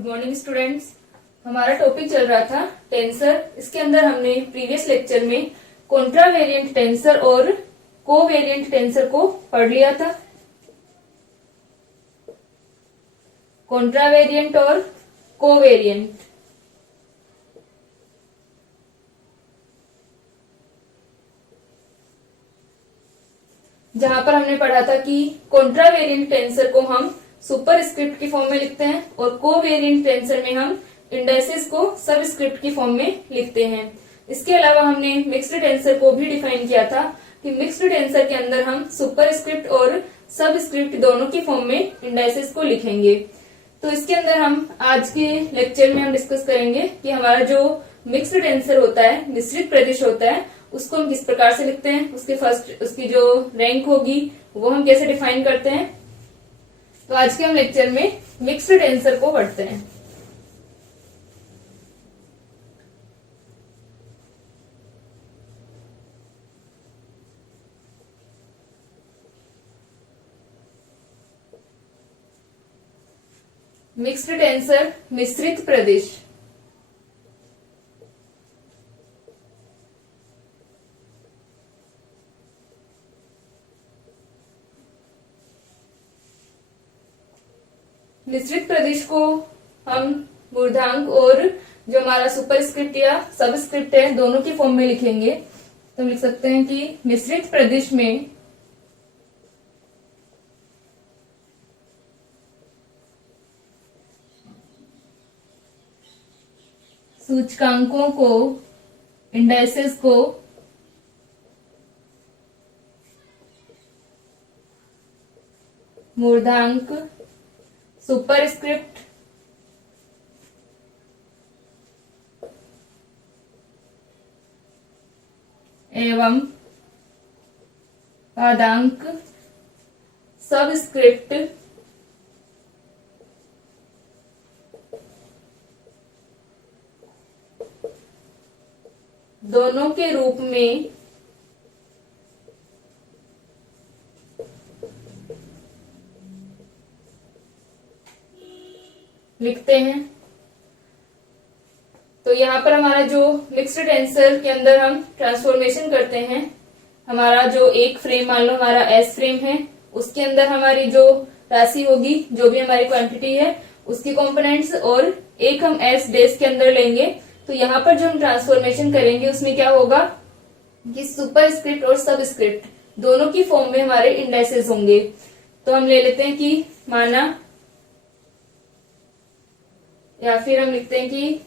Good morning students. हमारा topic चल रहा था टेंसर। इसके अंदर हमने प्रीवियस लेक्चर में कॉन्ट्रावेरिएंट टेंसर और कोवेरिएंट टेंसर को पढ़ लिया था। कॉन्ट्रावेरिएंट और कोवेरिएंट, जहां पर हमने पढ़ा था कि कॉन्ट्रावेरिएंट टेंसर को हम सुपरस्क्रिप्ट की फॉर्म में लिखते हैं और कोवेरिएंट टेंसर में हम इंडाइसेस को सबस्क्रिप्ट की फॉर्म में लिखते हैं। इसके अलावा हमने मिक्स्ड टेंसर को भी डिफाइन किया था कि मिक्स्ड टेंसर के अंदर हम सुपरस्क्रिप्ट और सबस्क्रिप्ट दोनों की फॉर्म में इंडाइसेस को लिखेंगे। तो इसके अंदर हम आज के लेक्चर में हम डिस्कस करेंगे कि हमारा जो मिक्स्ड टेंसर होता है, मिश्रित प्रदिश होता है, उसको हम किस प्रकार से लिखते हैं, उसकी जो रैंक होगी वो हम कैसे डिफाइन करते हैं। तो आज के हम लेक्चर में मिक्स्ड टेंसर को पढ़ते हैं। मिक्स्ड टेंसर, मिश्रित प्रदिश। मिश्रित प्रदिश को हम मूर्धांक और जो हमारा सुपरस्क्रिप्ट या सबस्क्रिप्ट है दोनों की फॉर्म में लिखेंगे। तो हम लिख सकते हैं कि मिश्रित प्रदिश में सूचकांकों को, इंडाइसेस को मूर्धांक, सुपरस्क्रिप्ट एवं पादांक, सबस्क्रिप्ट दोनों के रूप में लिखते हैं। तो यहाँ पर हमारा जो मिक्स्ड टेंसर के अंदर हम ट्रांसफॉर्मेशन करते हैं, हमारा जो एक फ्रेम, मान लो हमारा एस फ्रेम है, उसके अंदर हमारी जो राशि होगी, जो भी हमारी क्वांटिटी है, उसकी कंपोनेंट्स, और एक हम एस डेस के अंदर लेंगे। तो यहाँ पर जो हम ट्रांसफॉर्मेशन करेंगे उसमें क्या होगा कि सुपरस्क्रिप्ट और सबस्क्रिप्ट दोनों की फॉर्म में हमारे इंडाइसेस होंगे। तो हम ले लेते हैं कि माना, या फिर हम लिखते हैं कि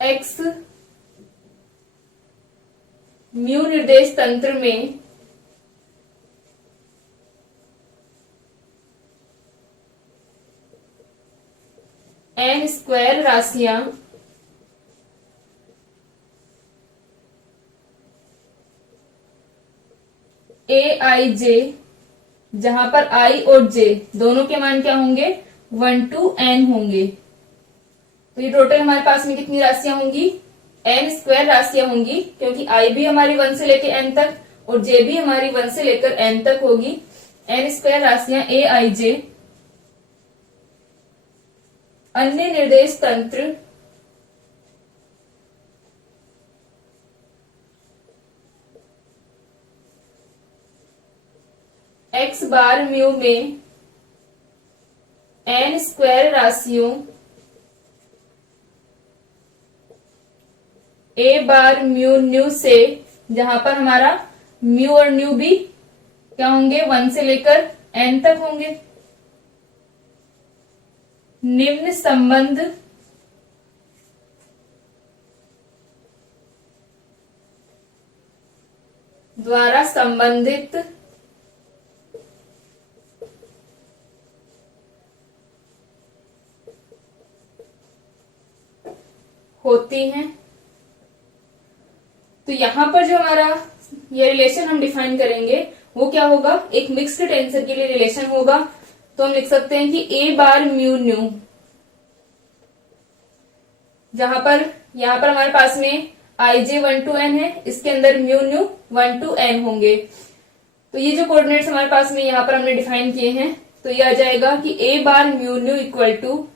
एक्स म्यू निर्देश तंत्र में एन स्क्वायर राशियां ए आई जे, जहां पर आई और जे दोनों के मान क्या होंगे, 1 to n होंगे। तो ये टोटल हमारे पास में कितनी राशियां होंगी, n स्क्वायर राशियां होंगी, क्योंकि i भी हमारी 1 से लेकर n तक और j भी हमारी 1 से लेकर n तक होगी। n स्क्वायर राशियां ए आई जे अन्य निर्देश तंत्र x बार म्यू में n स्क्वायर राशियों a बार म्यू न्यू से, जहां पर हमारा म्यू और न्यू भी क्या होंगे, 1 से लेकर n तक होंगे। निम्न संबंध द्वारा संबंधित होती हैं। तो यहां पर जो हमारा ये रिलेशन हम डिफाइन करेंगे वो क्या होगा, एक मिक्स्ड टेंसर के लिए रिलेशन होगा। तो हम लिख सकते हैं कि ए बार म्यू न्यू, जहां पर यहां पर हमारे पास में आई जे 1 to n है, इसके अंदर म्यू न्यू 1 to n होंगे। तो ये जो कोऑर्डिनेट्स हमारे पास में यहाँ पर हमने डिफाइन किए हैं, तो ये आ जाएगा कि a bar mu nu equal to,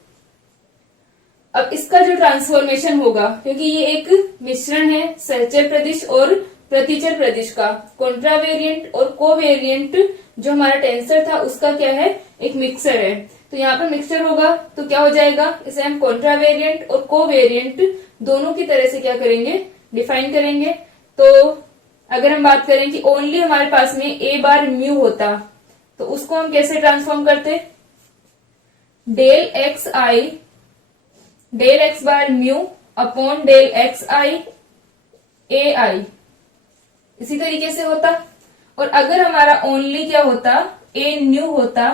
अब इसका जो ट्रांसफॉर्मेशन होगा, क्योंकि ये एक मिश्रण है सहचर प्रदिश और प्रतिचर प्रदिश का, कॉन्ट्रावेरिएंट और कोवेरिएंट जो हमारा टेंसर था उसका क्या है, एक मिक्सर है। तो यहाँ पर मिक्सचर होगा तो क्या हो जाएगा, इसे हम कॉन्ट्रावेरिएंट और कोवेरिएंट दोनों की तरह से क्या करेंगे, डिफाइन करेंगे। तो अगर हम बात करें कि ओनली हमारे पास में a बार म्यू होता, तो उसको हम कैसे ट्रांसफॉर्म करते, del x bar mu upon del x आई ए आई, इसी तरीके से होता। और अगर हमारा ओनली क्या होता, a न्यू होता,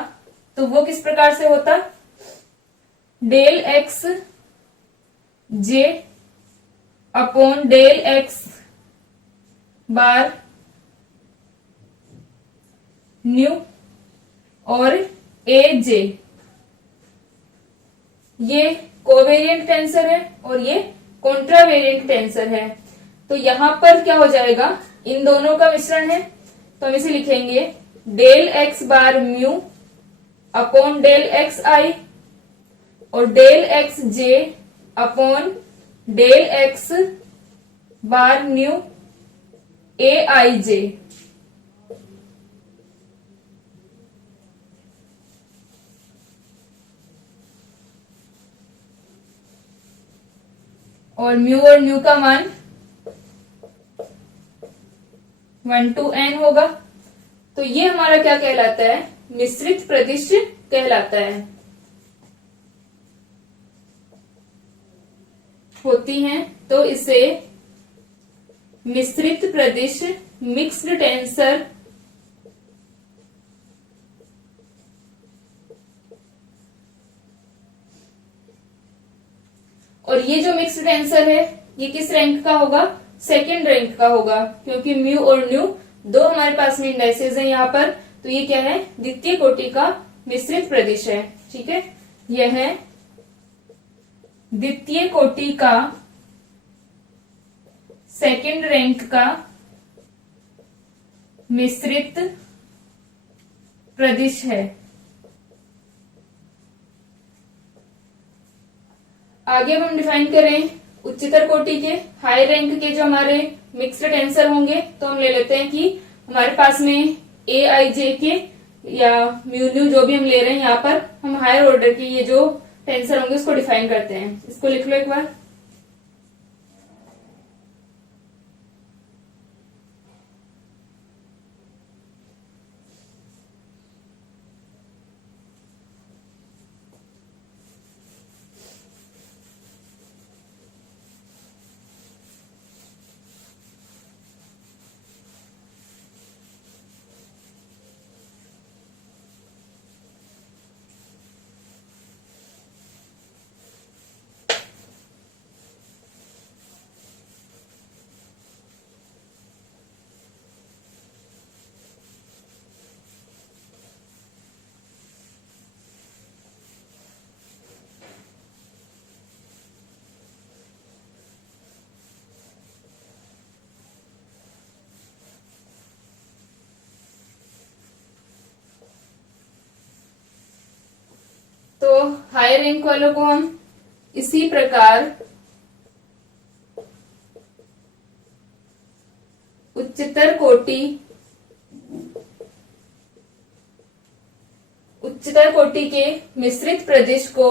तो वो किस प्रकार से होता, del x j upon del x bar nu और ए जे, ये कोवेरिएंट टेंसर है और ये कॉन्ट्रावेरिएंट टेंसर है। तो यहां पर क्या हो जाएगा, इन दोनों का मिश्रण है, तो हम इसे लिखेंगे del x bar mu upon del x i और del x j upon del x bar nu a i j. और म्यू और न्यू का मान 1 to n होगा। तो ये हमारा क्या कहलाता है, मिश्रित प्रदिश कहलाता है। होती हैं तो इसे मिश्रित प्रदिश, मिक्स्ड टेंसर और ये जो मिक्स्ड टेंसर है ये किस रैंक का होगा, सेकंड रैंक का होगा, क्योंकि म्यू और न्यू दो हमारे पास में इंडाइसेस हैं यहाँ पर। तो ये क्या है, द्वितीय कोटि का मिश्रित प्रदिश है। ठीक है, यह है द्वितीय कोटि का सेकंड रैंक का मिश्रित प्रदिश है। आगे अब हम डिफाइन करें उच्चतर कोटि के, हाई रैंक के जो हमारे मिक्स्ड टेंसर होंगे, तो हम ले लेते हैं कि हमारे पास में ए आई जे के या म्यू न्यू जो भी हम ले रहे हैं, यहाँ पर हम हायर ऑर्डर के ये जो टेंसर होंगे उसको डिफाइन करते हैं। इसको लिख लो एक बार। तो हाई रैंक वालों को हम इसी प्रकार उच्चतर कोटि के मिश्रित प्रदिश को,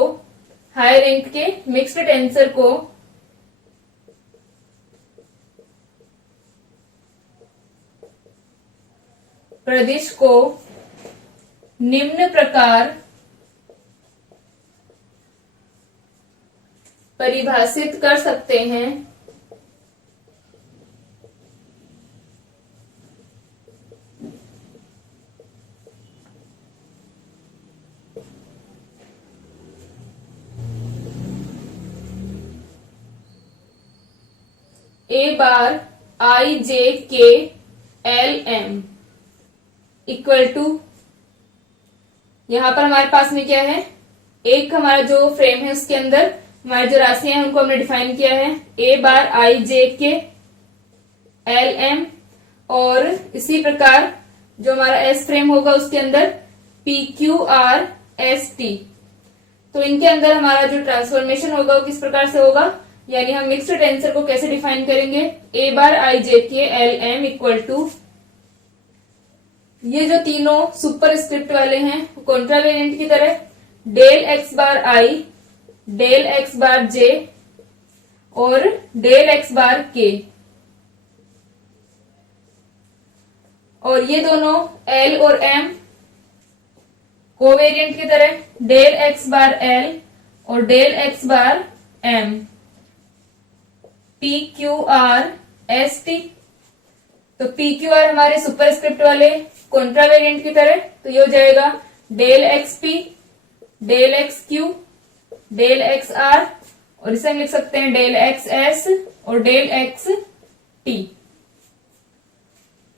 हाई रैंक के मिक्स्ड टेंसर को प्रदिश को निम्न प्रकार परिभाषित कर सकते हैं। ए बार आई जे के एल एम इक्वल टू, यहां पर हमारे पास में क्या है, एक हमारा जो फ्रेम है उसके अंदर हमारी जो राशियां हैं उनको हमने डिफाइन किया है ए बार आई जे के एल एम, और इसी प्रकार जो हमारा एस फ्रेम होगा उसके अंदर P Q r s t. तो इनके अंदर हमारा जो ट्रांसफॉर्मेशन होगा वो किस प्रकार से होगा, यानी हम मिक्स्ड टेंसर को कैसे डिफाइन करेंगे, ए बार आई जे के एल एम इक्वल टू, ये जो तीनों सुपर स्क्रिप्ट वाले हैं कॉन्ट्रा वेरिएंट की तरह डेल एक्स बार आई, डेल एक्स बार जे और डेल एक्स बार के, और ये दोनों एल और एम कोवेरिएंट की तरह डेल एक्स बार एल और del x bar m, p Q r s t. तो पी क्यू आर हमारे सुपरस्क्रिप्ट वाले कॉन्ट्रा वेरिएंट की तरह, तो ये हो जाएगा del x p, del x q, del x r, और इसे हम लिख सकते हैं डेल एक्स एस और डेल एक्स टी।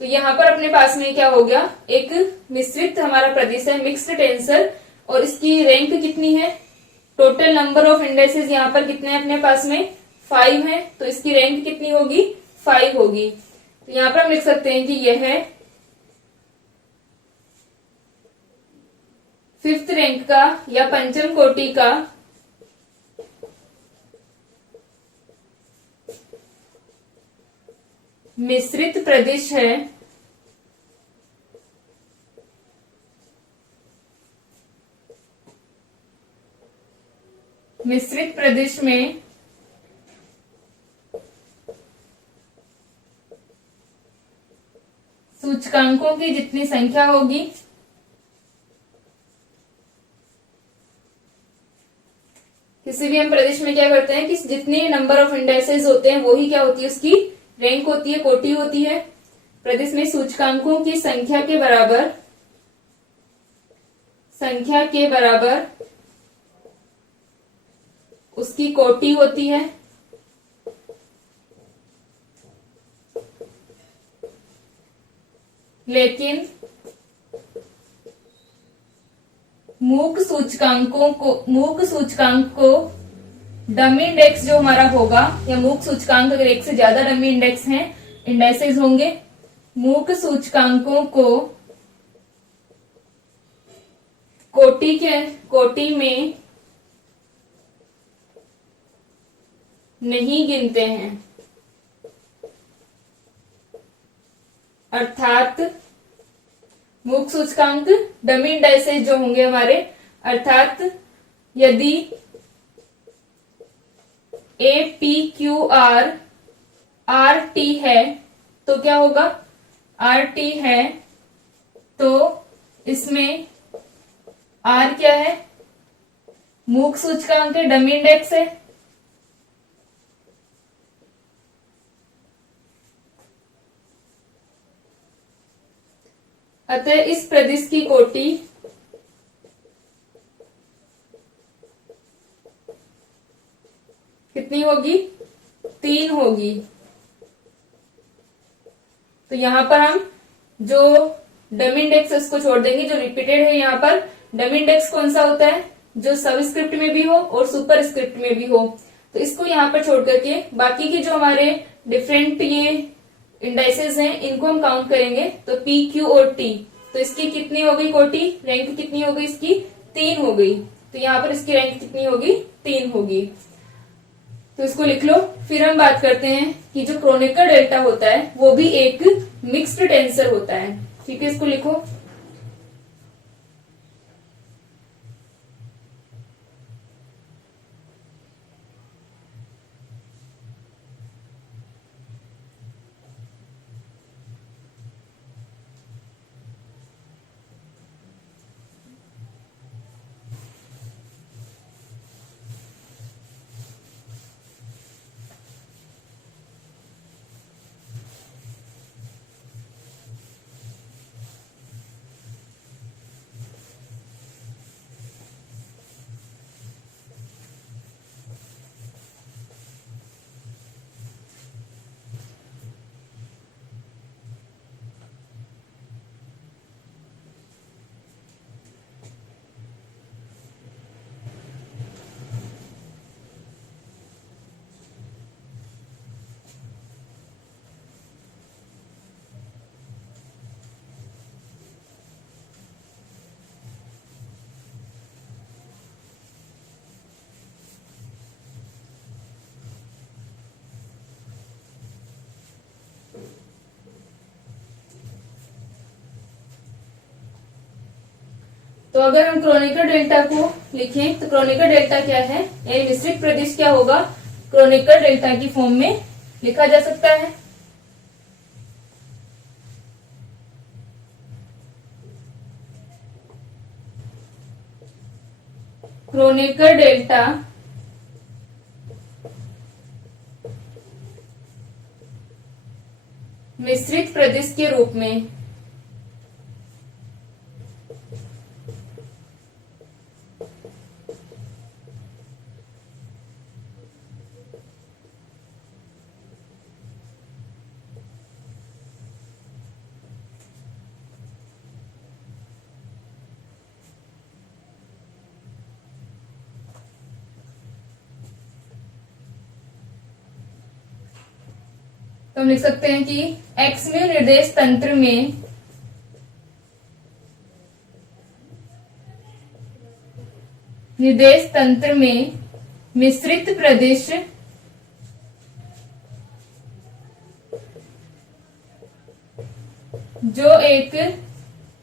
तो यहां पर अपने पास में क्या हो गया, एक मिश्रित हमारा प्रदेश है मिक्स्ड टेंसर, और इसकी रैंक कितनी है, टोटल नंबर ऑफ इंडेसेस यहां पर कितने हैं अपने पास में 5 है, तो इसकी रैंक कितनी होगी 5 होगी। तो यहां पर हम लिख सकते हैं कि यह है 5th रैंक का या पंचम कोटि का मिश्रित प्रदेश है मिश्रित प्रदेश में सूचकांकों की जितनी संख्या होगी किसी भी हम प्रदेश में क्या करते हैं कि जितने नंबर ऑफ इंडेसेस होते हैं वो ही क्या होती है उसकी रैंक होती है, कोटि होती है। प्रदेश में सूचकांकों की संख्या के बराबर उसकी कोटि होती है। लेकिन मूक सूचकांक को डमी इंडेक्स जो हमारा होगा, या मूक सूचकांक अगर एक से ज्यादा डमी इंडेक्स हैं, इंडेसेस होंगे, मूक सूचकांकों को कोटि में नहीं गिनते हैं, अर्थात मूक सूचकांक डमी इंडेसेस जो होंगे हमारे, अर्थात यदि ए P Q R R T है तो क्या होगा, आर टी है तो इसमें आर क्या है, मूक सूचकांक है, डमी इंडेक्स है। अतः इस प्रदेश की कोटि कितनी होगी, 3 होगी। तो यहां पर हम जो डमी इंडेक्स उसको छोड़ देंगे, जो रिपीटेड है यहाँ पर डमी इंडेक्स कौन सा होता है, जो सबस्क्रिप्ट में भी हो और सुपर स्क्रिप्ट में भी हो, तो इसको यहाँ पर छोड़ करके बाकी की जो हमारे डिफरेंट ये इंडाइसेस हैं इनको हम काउंट करेंगे। तो पी क्यू और टी, तो इसकी कितनी हो गई कोटि, रैंक कितनी हो गई इसकी 3 हो गई। तो यहाँ पर इसकी रैंक कितनी होगी 3 होगी। तो इसको लिख लो। फिर हम बात करते हैं कि जो क्रोनिकल डेल्टा होता है वो भी एक मिक्स्ड टेंसर होता है। ठीक है, इसको लिखो। तो अगर हम क्रोनिकल डेल्टा को लिखें तो क्रोनिकल डेल्टा क्या है, यानी मिश्रित प्रदेश क्या होगा, क्रोनिकल डेल्टा की फॉर्म में लिखा जा सकता है। क्रोनिकल डेल्टा मिश्रित प्रदेश के रूप में तो हम लिख सकते हैं कि एक्सम्यू निर्देश तंत्र में मिश्रित प्रदेश जो एक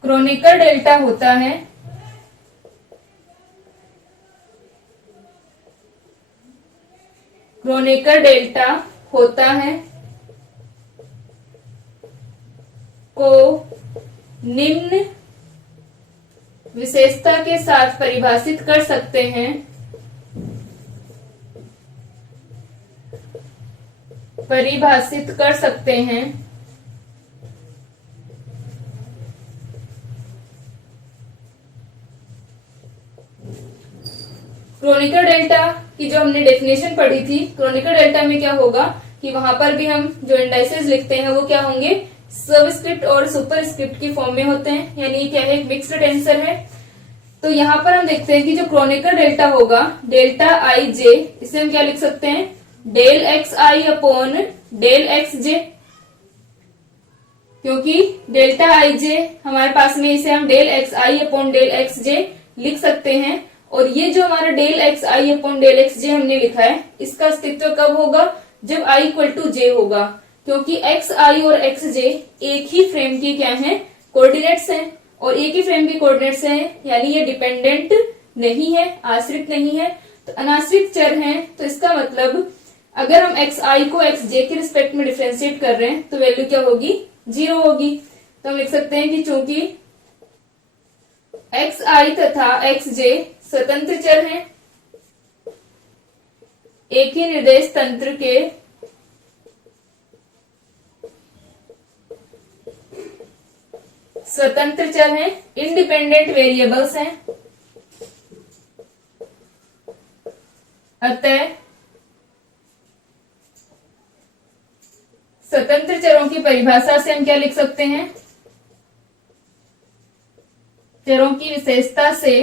क्रोनिकल डेल्टा होता है, क्रोनिकल डेल्टा होता है को निम्न विशेषता के साथ परिभाषित कर सकते हैं। क्रोनिकल डेल्टा की जो हमने डेफिनेशन पढ़ी थी, क्रोनिकल डेल्टा में क्या होगा कि वहां पर भी हम जो इंडाइसेस लिखते हैं वो क्या होंगे, सबस्क्रिप्ट और सुपरस्क्रिप्ट की फॉर्म में होते हैं, यानी क्या है, एक मिक्स्ड टेंसर है। तो यहाँ पर हम देखते हैं कि जो क्रोनिकल डेल्टा होगा, डेल्टा आई जे, इसे हम क्या लिख सकते हैं, del x I upon del x जे, क्योंकि डेल्टा आई जे हमारे पास में, इसे हम del x I upon del x जे लिख सकते हैं। और ये जो हमारा del x I upon del x जे हमने लिखा है, इसका अस्तित्व कब होगा, जब आई इक्वल टू जे होगा, क्योंकि एक्स आई और एक्स जे एक ही फ्रेम के क्या हैं, कोऑर्डिनेट्स हैं, और एक ही फ्रेम के कोऑर्डिनेट्स हैं, यानी ये डिपेंडेंट नहीं है, आश्रित नहीं है, तो अनाश्रित चर हैं। तो इसका मतलब अगर हम एक्स आई को एक्स जे के रिस्पेक्ट में डिफरेंशिएट कर रहे हैं तो वैल्यू क्या होगी, 0 होगी। तो हम लिख सकते हैं कि चूंकि एक्स आई तथा एक्स जे स्वतंत्र चर हैं, एक ही निर्देश तंत्र के स्वतंत्र चर हैं, इंडिपेंडेंट वेरिएबल्स हैं, अतः स्वतंत्र चरों की परिभाषा से हम क्या लिख सकते हैं, चरों की विशेषता से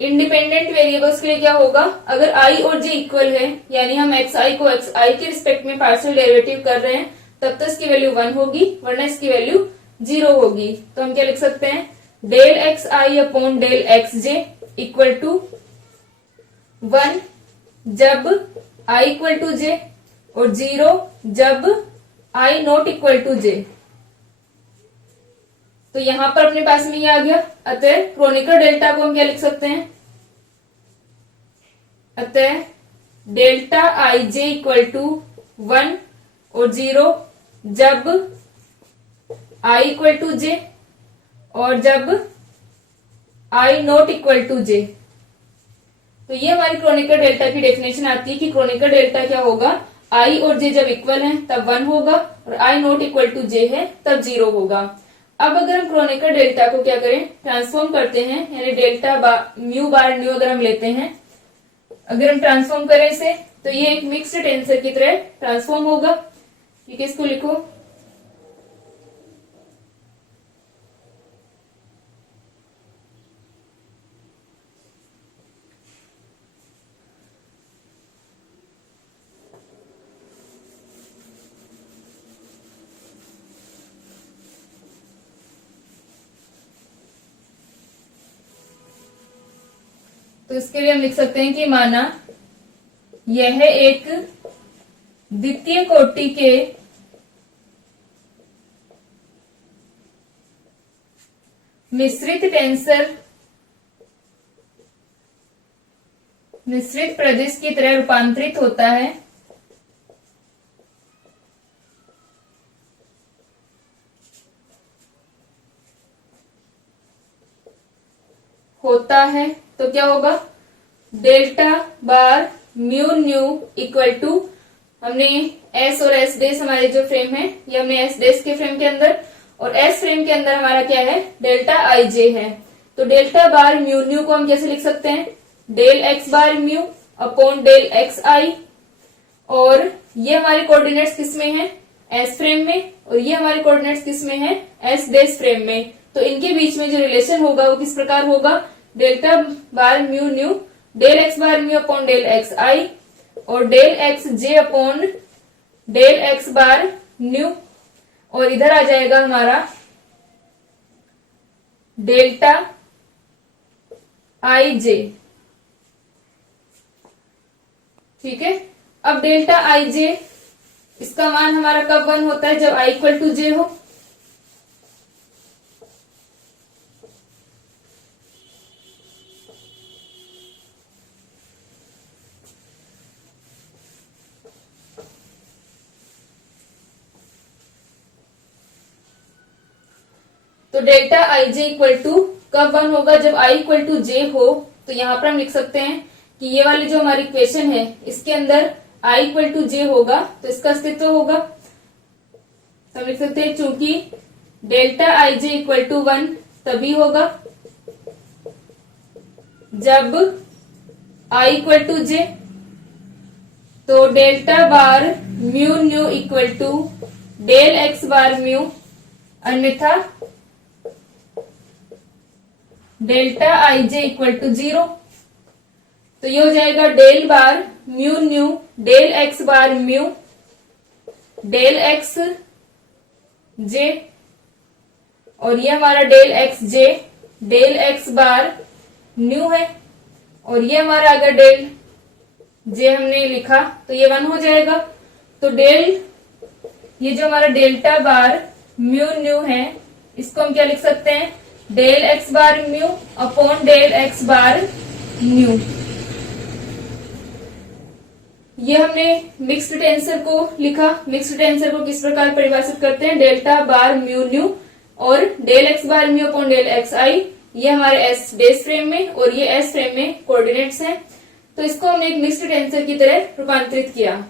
इंडिपेंडेंट वेरिएबल्स के लिए क्या होगा, अगर आई और जे इक्वल है, यानी हम एक्स आई को एक्स आई के रिस्पेक्ट में पार्शियल डेरिवेटिव कर रहे हैं, तब तो इसकी वैल्यू 1 होगी, वरना इसकी वैल्यू 0 होगी। तो हम क्या लिख सकते हैं, del x I upon del x J equal to 1 जब आई इक्वल टू जे, और 0 जब आई नॉट इक्वल टू जे। तो यहां पर अपने पास में ये आ गया। अतः क्रोनिकल डेल्टा को हम क्या लिख सकते हैं, अतः delta I J equal to 1 और 0 जब आई इक्वल टू जे, और जब आई नॉट इक्वल टू जे। तो ये हमारी क्रोनिकल डेल्टा की डेफिनेशन आती है कि क्रोनिकल डेल्टा क्या होगा, आई और जे जब इक्वल हैं तब 1 होगा, और आई नॉट इक्वल टू जे है तब 0 होगा। अब अगर हम क्रोनिकल डेल्टा को क्या करें, ट्रांसफॉर्म करते हैं, यानी डेल्टा म्यू बार न्यू अगर हम लेते हैं, अगर हम ट्रांसफॉर्म करें इसे, तो ये एक मिक्स्ड टेंसर की तरह ट्रांसफॉर्म होगा। ठीक है, इसको लिखो, तो इसके लिए हम लिख सकते हैं कि माना यह एक द्वितीय कोटि के मिश्रित टेंसर मिश्रित प्रदिश की तरह रूपांतरित होता है तो क्या होगा, delta bar mu nu equal to, हमने एस और एस डेस हमारे जो फ्रेम है ये हमने एस डेस के फ्रेम के अंदर और एस फ्रेम के अंदर हमारा क्या है, डेल्टा आई जे है। तो डेल्टा बार म्यू न्यू को हम कैसे लिख सकते हैं, del x bar mu upon del x i, और ये हमारे कोऑर्डिनेट्स किस में है, एस फ्रेम में, और ये हमारे कोऑर्डिनेट्स किस में है, एस डेस फ्रेम में। तो इनके बीच में जो रिलेशन होगा वो किस प्रकार होगा, delta bar mu nu del x bar mu upon del x i और del x j upon del x bar nu, और इधर आ जाएगा हमारा डेल्टा आई जे। ठीक है, अब डेल्टा आई जे इसका मान हमारा कब 1 होता है, जब आई इक्वल टू जे हो। तो delta I J equal to कब 1 होगा, जब आई इक्वल टू जे हो। तो यहां पर हम लिख सकते हैं कि ये वाली जो हमारी इक्वेशन है इसके अंदर आई इक्वल टू जे होगा तो इसका अस्तित्व होगा। तो हम लिख सकते हैं चूंकि delta I J equal to 1 तभी होगा जब आई इक्वल टू जे। तो delta bar mu nu equal to del x bar mu, अन्यथा delta I J equal to 0। तो ये हो जाएगा del bar mu nu del x bar mu del x j, और ये हमारा del x j del x bar nu है, और ये हमारा अगर डेल जे हमने लिखा तो ये 1 हो जाएगा। तो ये जो हमारा डेल्टा बार म्यू न्यू है इसको हम क्या लिख सकते हैं, del x bar mu upon del x bar new. ये हमने मिक्स्ड टेंसर को लिखा। मिक्स्ड टेंसर को किस प्रकार परिभाषित करते हैं, डेल्टा बार म्यू न्यू और del x bar mu upon del x आई, ये हमारे एस बेस फ्रेम में और ये एस फ्रेम में कोऑर्डिनेट्स हैं। तो इसको हमने एक मिक्स्ड टेंसर की तरह रूपांतरित किया।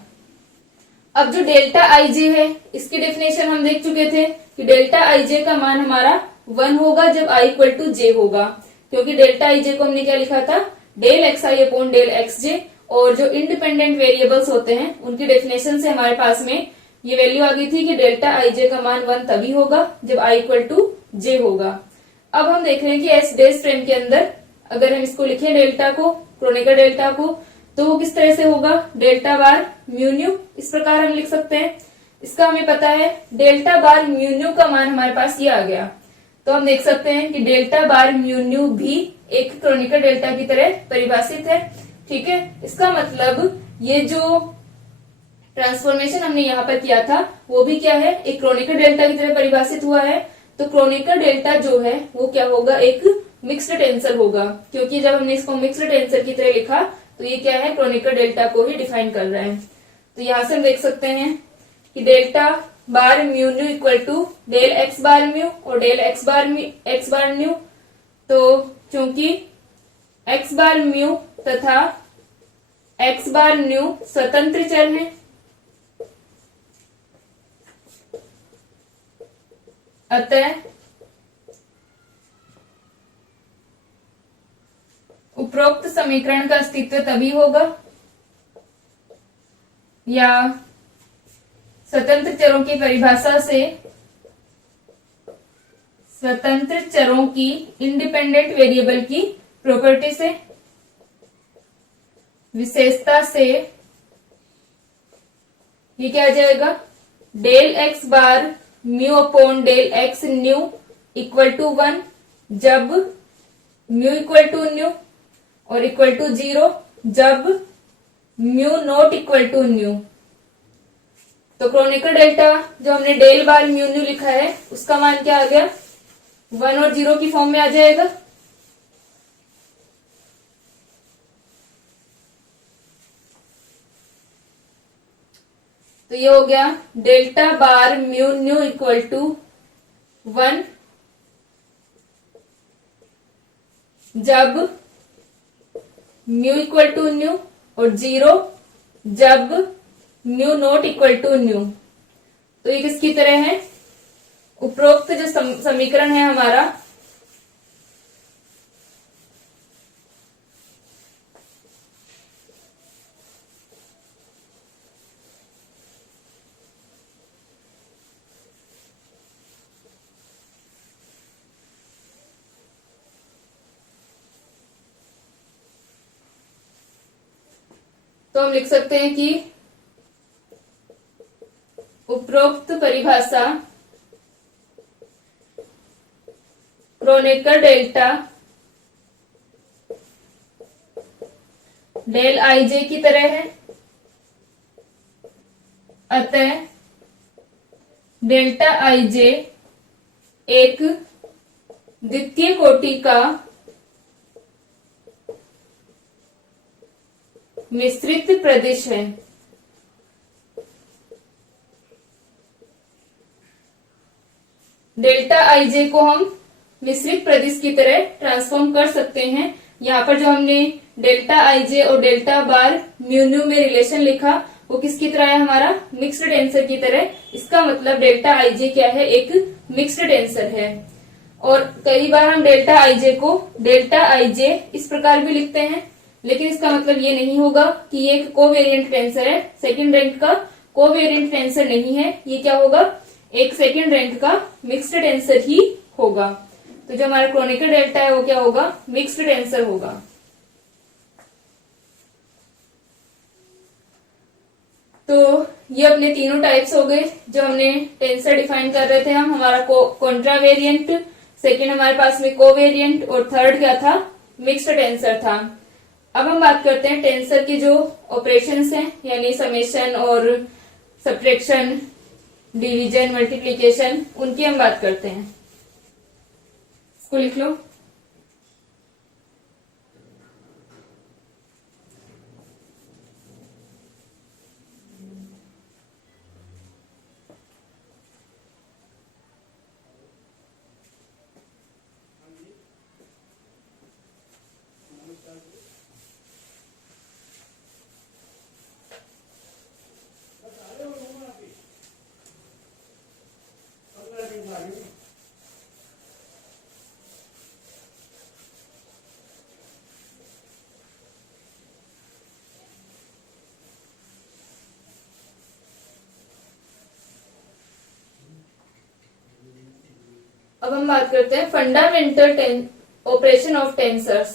अब जो डेल्टा आई जे है इसकी डेफिनेशन हम देख चुके थे कि डेल्टा आई जे का मान हमारा 1 होगा जब आई इक्वल टू जे होगा, क्योंकि डेल्टा आई जे को हमने क्या लिखा था, del x I upon del x j, और जो इंडिपेंडेंट वेरिएबल्स होते हैं उनकी डेफिनेशन से हमारे पास में ये वैल्यू आ गई थी कि डेल्टा आई जे का मान 1 तभी होगा जब आई इक्वल टू जे होगा। अब हम देख रहे हैं कि एस डेस फ्रेम के अंदर अगर हम इसको लिखें डेल्टा को, क्रोनेकर डेल्टा को, तो वो किस तरह से होगा, डेल्टा बार म्यू न्यू, इस प्रकार हम लिख सकते हैं। इसका हमें पता है डेल्टा बार म्यू न्यू का मान हमारे पास ये आ गया। तो हम देख सकते हैं कि डेल्टा बार म्यू न्यू भी एक क्रोनिकल डेल्टा की तरह परिभाषित है। ठीक है, इसका मतलब ये जो ट्रांसफॉर्मेशन हमने यहाँ पर किया था वो भी क्या है, एक क्रोनिकल डेल्टा की तरह परिभाषित हुआ है। तो क्रोनिकल डेल्टा जो है वो क्या होगा, एक मिक्स्ड टेंसर होगा, क्योंकि जब हमने इसको मिक्स्ड टेंसर की तरह लिखा तो ये क्या है, क्रोनिकल डेल्टा को ही डिफाइन कर रहा है। तो यहां से हम देख सकते हैं कि delta bar mu nu equal to del x bar mu और डेल एक्स बार न्यू। तो चूंकि एक्स बार म्यू तथा एक्स बार न्यू स्वतंत्र चर हैं, अतः उपरोक्त समीकरण का अस्तित्व तभी होगा या स्वतंत्र चरों की परिभाषा से स्वतंत्र चरों की इंडिपेंडेंट वेरिएबल की प्रॉपर्टी से, विशेषता से, ये क्या आ जाएगा, del x bar mu upon del X nu equal to 1 जब म्यू इक्वल टू न्यू और इक्वल टू 0 जब mu not equal to nu. तो क्रोनिकल डेल्टा जो हमने डेल बार म्यू न्यू लिखा है उसका मान क्या आ गया, 1 और 0 की फॉर्म में आ जाएगा। तो ये हो गया delta bar mu nu equal to 1 जब म्यू इक्वल टू न्यू और 0 जब mu not equal to nu. तो ये किसकी तरह है? उपरोक्त जो समीकरण है हमारा, तो हम लिख सकते हैं कि उपरोक्त परिभाषा क्रोनेकर डेल्टा डेल आई जे की तरह है, अतः डेल्टा आई जे एक द्वितीय कोटि का मिश्रित प्रदेश है। डेल्टा आई जे को हम मिश्रित प्रदेश की तरह ट्रांसफॉर्म कर सकते हैं। यहाँ पर जो हमने डेल्टा आई जे और डेल्टा बार म्यू न्यू में रिलेशन लिखा वो किसकी तरह है? हमारा मिक्स्ड टेंसर की तरह। इसका मतलब डेल्टा आई जे क्या है? एक मिक्स्ड टेंसर है। और कई बार हम डेल्टा आई जे को डेल्टा आई जे इस प्रकार भी लिखते हैं, लेकिन इसका मतलब ये नहीं होगा कि ये एक कोवेरिएंट टेंसर है। सेकंड रैंक का कोवेरिएंट टेंसर नहीं है, ये क्या होगा? एक सेकंड रैंक का मिक्स्ड टेंसर ही होगा। तो जो हमारा क्रोनिकल डेल्टा है वो क्या होगा? मिक्स्ड टेंसर होगा। तो ये अपने तीनों टाइप्स हो गए जो हमने टेंसर डिफाइन कर रहे थे हम। हमारा कॉन्ट्रावेरिएंट, सेकंड हमारे पास में कोवेरिएंट और थर्ड क्या था? मिक्स्ड टेंसर था। अब हम बात करते हैं टेंसर की जो ऑपरेशंस हैं, यानी समेशन और सब्ट्रैक्शन, डिवीजन, मल्टीप्लिकेशन, उनकी हम बात करते हैं। इसको लिख लो। अब हम बात करते हैं fundamental operation of tensors.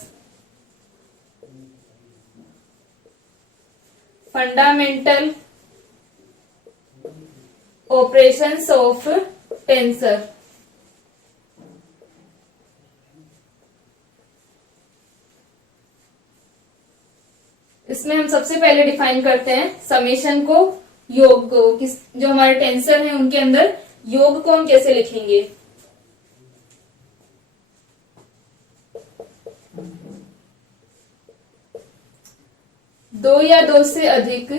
Fundamental operations of tensor. इसमें हम सबसे पहले डिफाइन करते हैं समेशन को, योग को। जो हमारे टेंसर हैं उनके अंदर योग को हम कैसे लिखेंगे? दो या दो से अधिक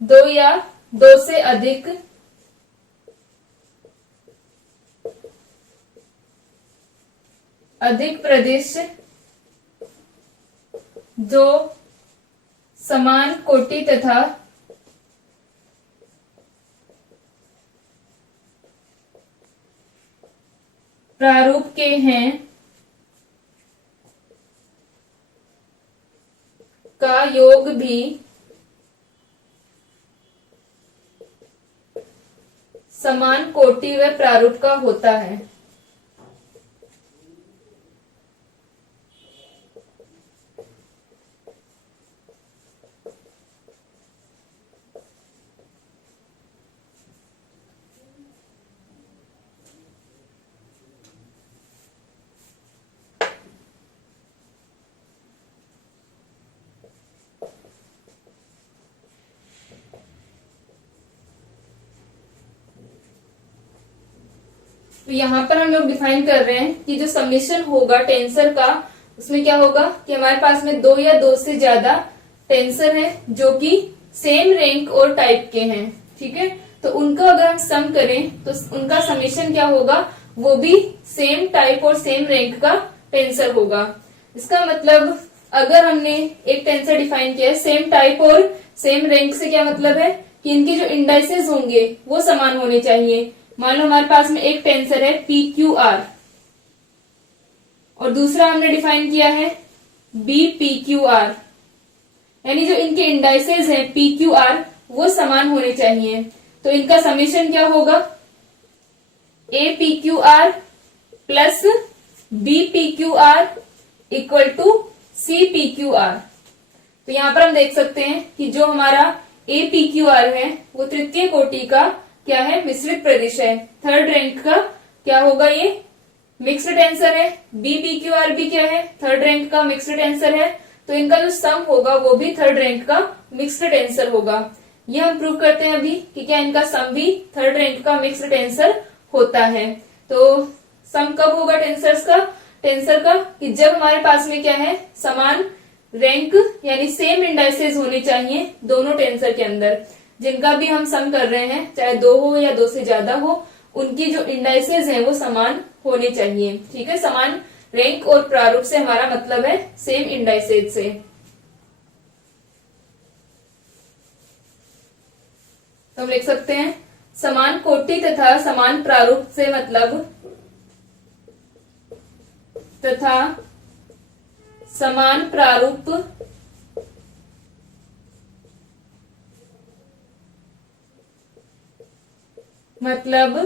दो या दो से अधिक अधिक प्रदेश जो समान कोटि तथा प्रारूप के हैं का योग भी समान कोटि व प्रारूप का होता है। तो यहाँ पर हम लोग डिफाइन कर रहे हैं कि जो समेशन होगा टेंसर का, उसमें क्या होगा कि हमारे पास में दो या दो से ज्यादा टेंसर है जो कि सेम रैंक और टाइप के हैं, ठीक है। तो उनका अगर हम सम करें तो उनका समेशन क्या होगा, वो भी सेम टाइप और सेम रैंक का टेंसर होगा। इसका मतलब अगर हमने एक टेंसर डिफाइन किया है सेम टाइप और सेम रैंक से, क्या मतलब है कि इनके जो इंडाइसेस होंगे वो समान होने चाहिए। मान लो हमारे पास में एक टेंसर है पी क्यू आर और दूसरा हमने डिफाइन किया है बी पी क्यू आर, यानी जो इनके इंडाइसेस हैं पी क्यू आर वो समान होने चाहिए। तो इनका समेशन क्या होगा, A P Q R plus B P Q R equal to C P Q R. तो यहां पर हम देख सकते हैं कि जो हमारा ए पी क्यू आर है वो तृतीय कोटि का क्या है, मिश्रित प्रदिश है। थर्ड रैंक का क्या होगा, ये मिक्स्ड टेंसर है। बी पी क्यू आर भी क्या है, थर्ड रैंक का मिक्स्ड टेंसर है। तो इनका जो सम होगा वो भी थर्ड रैंक का मिक्स्ड टेंसर होगा। ये हम प्रूव करते हैं अभी कि क्या इनका सम भी थर्ड रैंक का मिक्स्ड टेंसर होता है। तो सम कब होगा टेंसर का कि जब हमारे पास में क्या है, समान रैंक यानी सेम इंडाइसेस होने चाहिए दोनों टेंसर के अंदर। जिनका भी हम सम कर रहे हैं, चाहे दो हो या दो से ज्यादा हो, उनकी जो इंडाइसेस हैं वो समान होने चाहिए, ठीक है। समान रैंक और प्रारूप से हमारा मतलब है सेम इंडाइसेस से। तो हम लिख सकते हैं समान कोटि तथा समान प्रारूप से मतलब तथा समान प्रारूप मतलब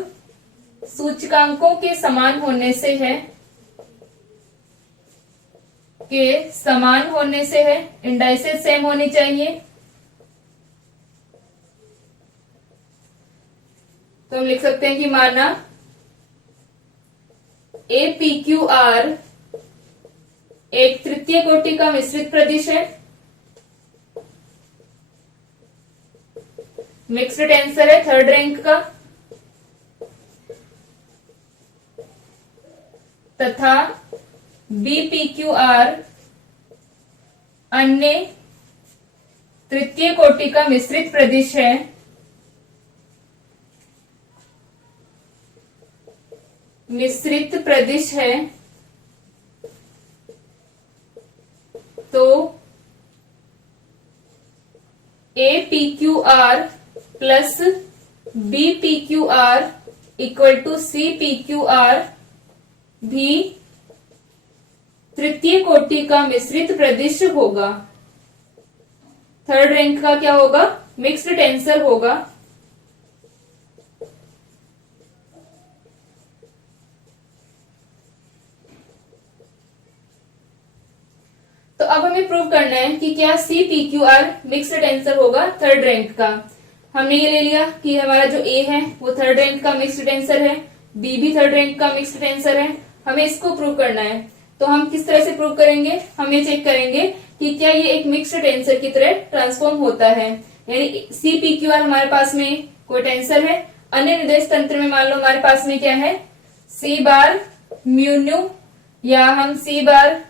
सूचकांकों के समान होने से है, इंडाइसेस सेम होनी चाहिए। तो हम लिख सकते हैं कि माना ए पी क्यू आर एक तृतीय कोटि का मिश्रित प्रदिश है, मिक्स्ड टेंसर है थर्ड रैंक का, तथा बी पी क्यू आर अन्य तृतीय कोटि का मिश्रित प्रदिश है, तो A P Q R plus B P Q R equal to C P Q R भी तृतीय कोटि का मिश्रित प्रदिश होगा। थर्ड रैंक का क्या होगा, मिक्स्ड टेंसर होगा। तो अब हमें प्रूव करना है कि क्या C P Q R mixed tensor होगा थर्ड रैंक का। हमने ये ले लिया कि हमारा जो ए है वो थर्ड रैंक का मिक्स्ड टेंसर है, बी भी थर्ड रैंक का मिक्स्ड टेंसर है। हमें इसको प्रूव करना है। तो हम किस तरह से प्रूव करेंगे, हम ये चेक करेंगे कि क्या ये एक मिक्स्ड टेंसर की तरह ट्रांसफॉर्म होता है। यानी सी पी क्यू आर हमारे पास में कोई टेंसर है, अन्य निर्देश तंत्र में मान लो हमारे पास में क्या है, सी बार म्यू न्यू, या हम सी बार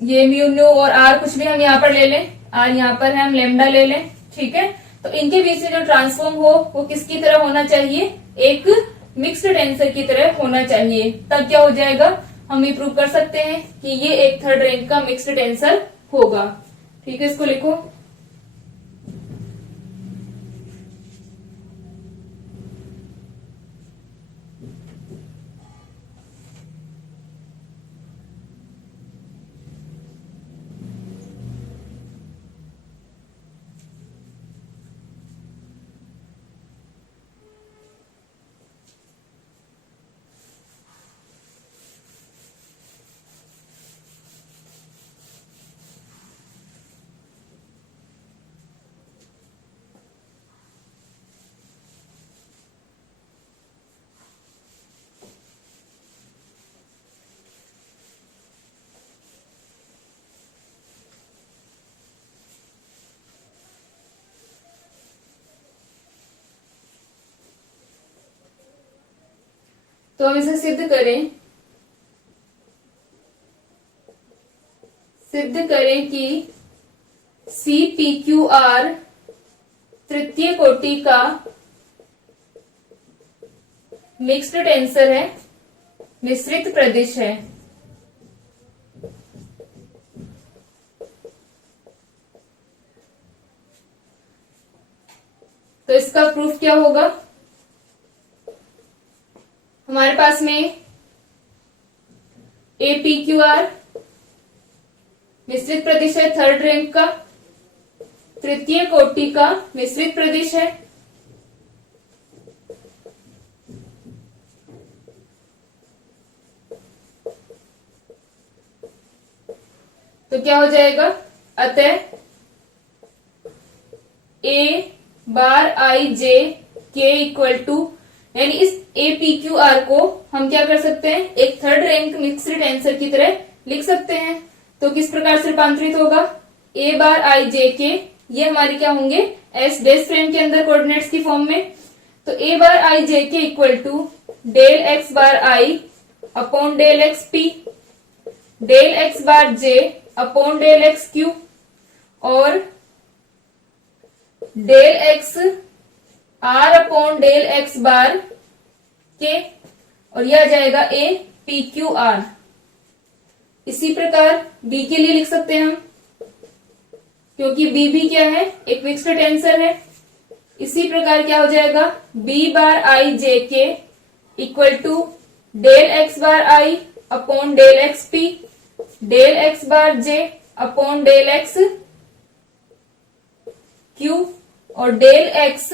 ये म्यू न्यू और आर कुछ भी हम यहाँ पर ले लें, आर यहाँ पर है हम लेमडा ले लें, ठीक है। तो इनके बीच में जो ट्रांसफॉर्म हो वो किसकी तरह होना चाहिए, एक मिक्स्ड टेंसर की तरह होना चाहिए। तब क्या हो जाएगा, हम ये प्रूव कर सकते हैं कि ये एक थर्ड रैंक का मिक्स्ड टेंसर होगा, ठीक है। इसको लिखो। तो हम इसे सिद्ध करें कि CPQR तृतीय कोटि का मिक्स्ड टेंसर है, मिश्रित प्रदिश है। तो इसका प्रूफ क्या होगा? हमारे पास में APQR मिश्रित प्रदिश है, थर्ड रैंक का, तृतीय कोटि का मिश्रित प्रदिश है। तो क्या हो जाएगा? अतः A bar IJ K equal to, यानी इस APQR को हम क्या कर सकते हैं, एक थर्ड रैंक मिक्स्ड टेंसर की तरह लिख सकते हैं। तो किस प्रकार से रूपांतरित होगा? A बार IJ K, ये हमारे क्या होंगे, S डेस फ्रेम के अंदर कोऑर्डिनेट्स की फॉर्म में। तो A bar IJ K equal to del x bar I upon del x P, del x bar J upon del x Q और del x R upon del x bar K, और यह आ जाएगा APQR। इसी प्रकार B के लिए लिख सकते हैं हम, क्योंकि B भी क्या है, एक मिक्स्ड टेंसर है। इसी प्रकार क्या हो जाएगा, B bar IJ K equal to del x bar I upon del x P, del x bar J upon del x Q और del x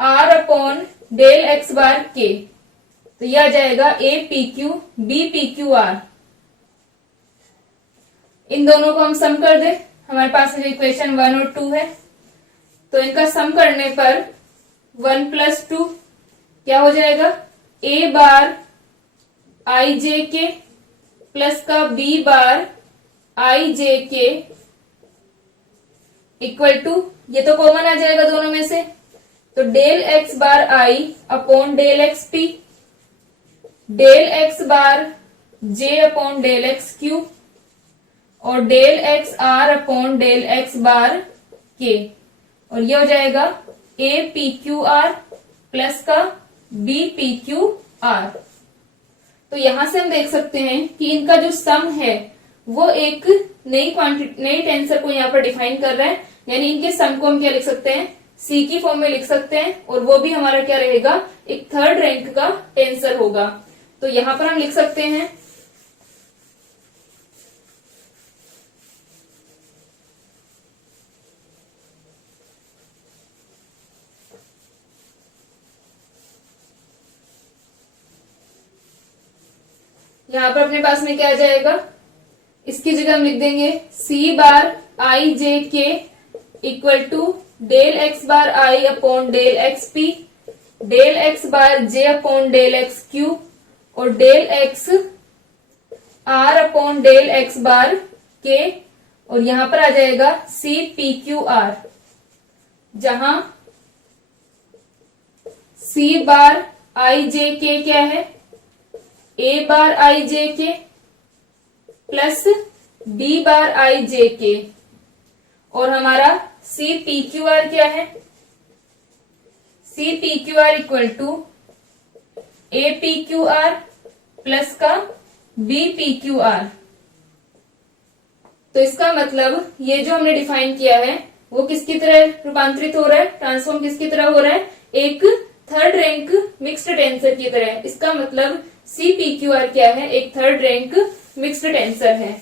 R upon del x bar K। तो यह आ जाएगा APQ BPQR। इन दोनों को हम सम कर दें, हमारे पास जो इक्वेशन 1 और 2 है, तो इनका सम करने पर 1 + 2 क्या हो जाएगा, A बार IJK प्लस का B bar IJK equal to, ये तो कॉमन आ जाएगा दोनों में से, तो del x bar I upon del x P, del x bar J upon del x Q और del x R upon del x bar K, और ये हो जाएगा APQR प्लस का BPQR। तो यहां से हम देख सकते हैं कि इनका जो सम है वो एक नई टेंसर को यहाँ पर डिफाइन कर रहा है, यानी इनके सम को हम क्या लिख सकते हैं, C की फॉर्म में लिख सकते हैं, और वो भी हमारा क्या रहेगा, एक थर्ड रैंक का टेंसर होगा। तो यहां पर हम लिख सकते हैं यहां पर अपने पास में क्या आ जाएगा, इसकी जगह हम लिख देंगे C bar IJK equal to del x bar I upon del x P, del x bar J upon del x Q और del x R upon del x bar K, और यहां पर आ जाएगा CPQR, जहां C बार IJK क्या है, A bar IJK plus B bar IJK, और हमारा CPQR क्या है, CPQR equal to APQR plus का BPQR। तो इसका मतलब ये जो हमने डिफाइन किया है वो किसकी तरह रूपांतरित हो रहा है, ट्रांसफॉर्म किसकी तरह हो रहा है, एक थर्ड रैंक मिक्स्ड टेंसर की तरह। इसका मतलब CPQR क्या है, एक थर्ड रैंक मिक्स्ड टेंसर है।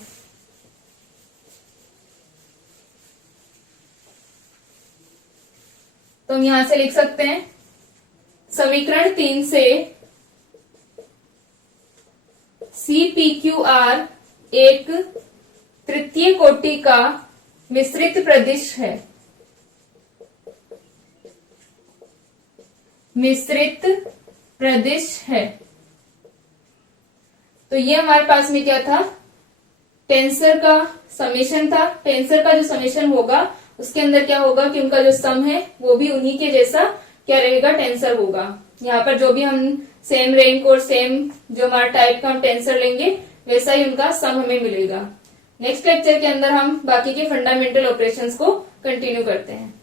तो हम यहां से लिख सकते हैं समीकरण 3 से CPQR एक तृतीय कोटि का मिश्रित प्रदिश है, मिश्रित प्रदिश है। तो ये हमारे पास में क्या था, टेंसर का समेशन था। टेंसर का जो समेशन होगा उसके अंदर क्या होगा कि उनका जो सम है वो भी उन्हीं के जैसा क्या रहेगा, टेंसर होगा। यहाँ पर जो भी हम सेम रैंक और सेम जो हमारा टाइप का हम टेंसर लेंगे वैसा ही उनका सम हमें मिलेगा। नेक्स्ट लेक्चर के अंदर हम बाकी के फंडामेंटल ऑपरेशंस को कंटिन्यू करते हैं।